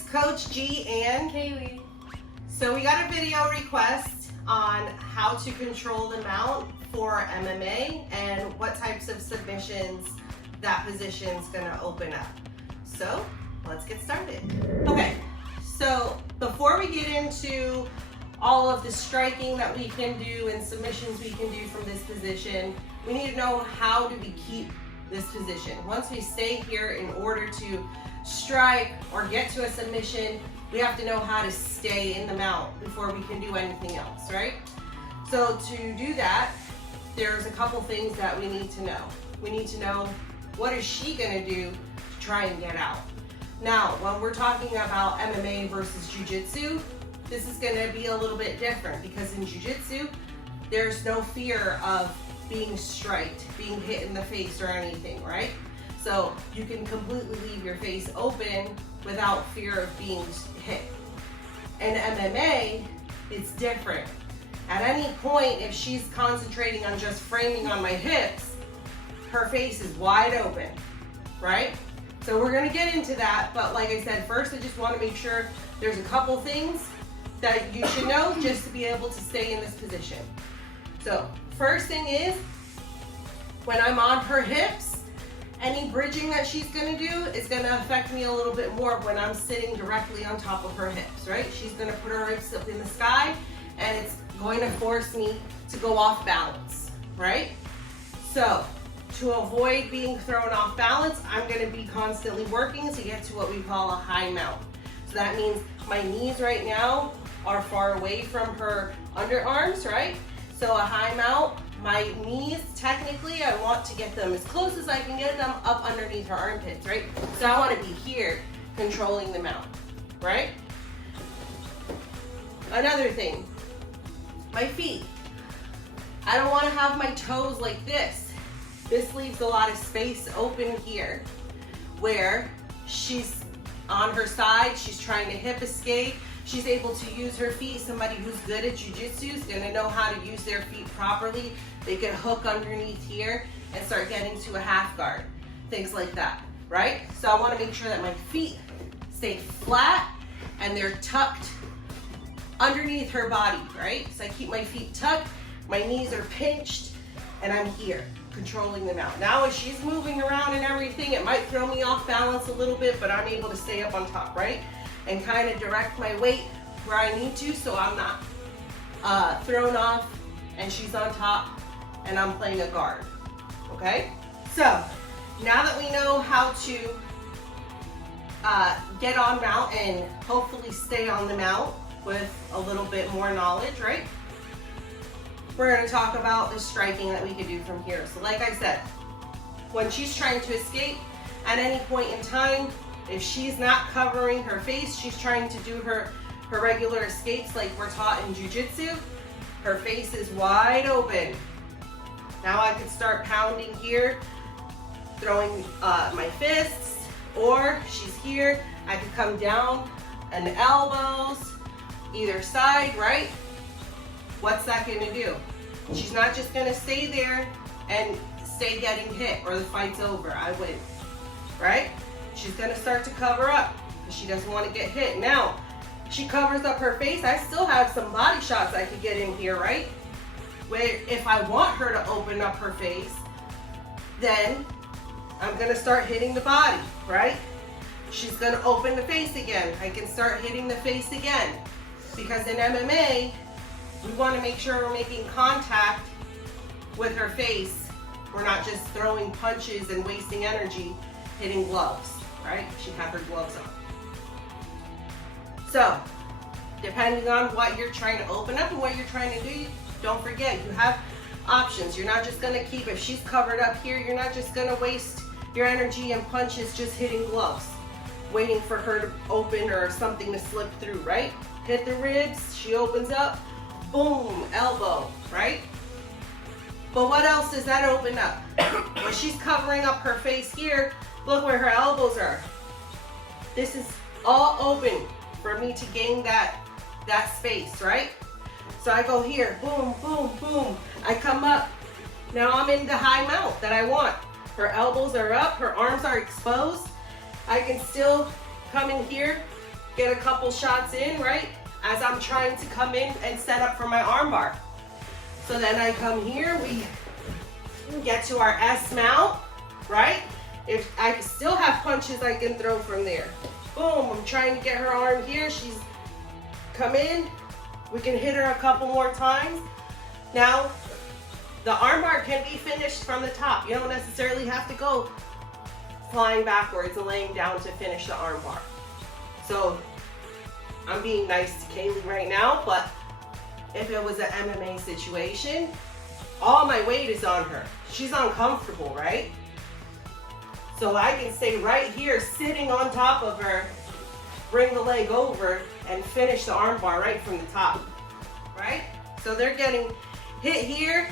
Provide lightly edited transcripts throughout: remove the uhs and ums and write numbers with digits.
it's Coach G and Kaylee. So we got a video request on how to control the mount for MMA and what types of submissions that position's gonna open up. So let's get started. Okay, so before we get into all of the striking that we can do and submissions we can do from this position, we need to know how do we keep this position. Once we stay here, in order to strike or get to a submission, we have to know how to stay in the mount before we can do anything else, right? So to do that, there's a couple things that we need to know. We need to know, what is she gonna do to try and get out? Now, when we're talking about MMA versus Jiu-Jitsu, this is gonna be a little bit different, because in Jiu-Jitsu, there's no fear of being striked, being hit in the face or anything, right? So you can completely leave your face open without fear of being hit. In MMA, it's different. At any point, if she's concentrating on just framing on my hips, her face is wide open, right? So we're gonna get into that, but like I said, first I just wanna make sure there's a couple things that you should know just to be able to stay in this position. So first thing is, when I'm on her hips, any bridging that she's gonna do is gonna affect me a little bit more when I'm sitting directly on top of her hips, right? She's gonna put her hips up in the sky, and it's going to force me to go off balance, right? So to avoid being thrown off balance, I'm gonna be constantly working to get to what we call a high mount. So that means my knees right now are far away from her underarms, right? So a high mount, my knees, technically, I want to get them as close as I can get them up underneath her armpits, right? So I want to be here controlling the mount, right? Another thing, my feet. I don't want to have my toes like this. This leaves a lot of space open here where she's on her side, she's trying to hip escape. She's able to use her feet. Somebody who's good at Jiu-Jitsu is gonna know how to use their feet properly. They can hook underneath here and start getting to a half guard, things like that, right? So I wanna make sure that my feet stay flat and they're tucked underneath her body, right? So I keep my feet tucked, my knees are pinched, and I'm here, controlling them out. Now as she's moving around and everything, it might throw me off balance a little bit, but I'm able to stay up on top, right? And kind of direct my weight where I need to, so I'm not thrown off and she's on top and I'm playing a guard, okay? So now that we know how to get on mount and hopefully stay on the mount with a little bit more knowledge, right? We're gonna talk about the striking that we can do from here. So like I said, when she's trying to escape at any point in time, if she's not covering her face, she's trying to do her regular escapes like we're taught in Jiu-Jitsu, her face is wide open. Now I could start pounding here, throwing my fists, or she's here, I could come down and elbows, either side, right? What's that gonna do? She's not just gonna stay there and stay getting hit or the fight's over, I win, right? She's gonna start to cover up because she doesn't want to get hit. Now, she covers up her face. I still have some body shots I could get in here, right? Where if I want her to open up her face, then I'm gonna start hitting the body, right? She's gonna open the face again. I can start hitting the face again. Because in MMA, we wanna make sure we're making contact with her face. We're not just throwing punches and wasting energy hitting gloves. Right? She had her gloves on. So, depending on what you're trying to open up and what you're trying to do, don't forget, you have options. You're not just gonna keep, if she's covered up here, you're not just gonna waste your energy and punches just hitting gloves, waiting for her to open or something to slip through, right? Hit the ribs, she opens up, boom, elbow, right? But what else does that open up? When she's covering up her face here, look where her elbows are. This is all open for me to gain that space, right? So I go here, boom, boom, boom. I come up. Now I'm in the high mount that I want. Her elbows are up, her arms are exposed. I can still come in here get a couple shots in, right? As I'm trying to come in and set up for my armbar. So then I come here, we get to our S mount, right? If I still have punches I can throw from there. Boom, I'm trying to get her arm here. She's come in. We can hit her a couple more times. Now, the armbar can be finished from the top. You don't necessarily have to go flying backwards and laying down to finish the armbar. So, I'm being nice to Kaylee right now, but if it was an MMA situation, all my weight is on her. She's uncomfortable, right? So I can stay right here, sitting on top of her, bring the leg over, and finish the armbar right from the top, right? So they're getting hit here,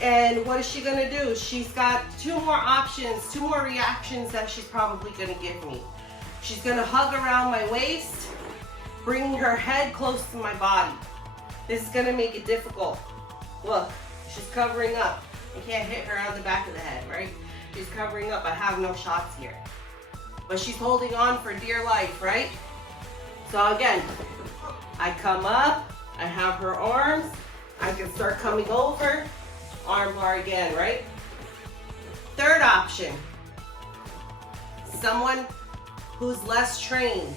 and what is she gonna do? She's got two more options, two more reactions that she's probably gonna give me. She's gonna hug around my waist, bringing her head close to my body. This is gonna make it difficult. Look, she's covering up. I can't hit her on the back of the head, right? She's covering up. I have no shots here. But she's holding on for dear life, right? So again, I come up, I have her arms, I can start coming over, armbar again, right? Third option, someone who's less trained.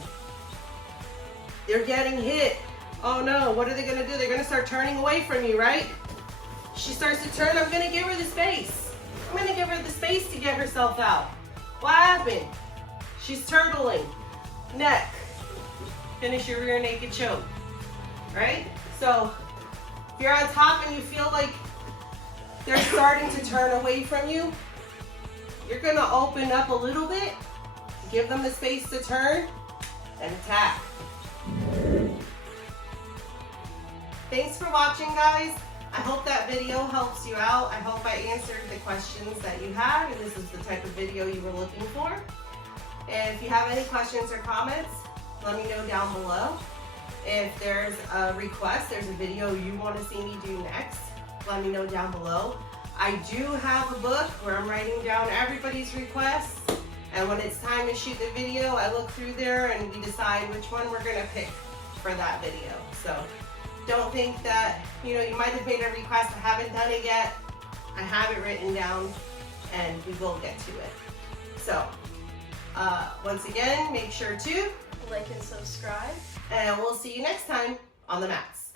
They're getting hit. Oh no, what are they gonna do? They're gonna start turning away from you, right? She starts to turn, I'm gonna give her the space. I'm gonna give her the space to get herself out. What happened? She's turtling. Neck. Finish your rear naked choke, right? So if you're on top and you feel like they're starting to turn away from you, you're gonna open up a little bit, give them the space to turn, and attack. Thanks for watching, guys. I hope that video helps you out. I hope I answered the questions that you had, and this is the type of video you were looking for. If you have any questions or comments, let me know down below. If there's a request, there's a video you want to see me do next, let me know down below. I do have a book where I'm writing down everybody's requests, and when it's time to shoot the video, I look through there and we decide which one we're gonna pick for that video. So don't think that, you might have made a request, I haven't done it yet. I have it written down and we will get to it. So, once again, make sure to like and subscribe. And we'll see you next time on the mats.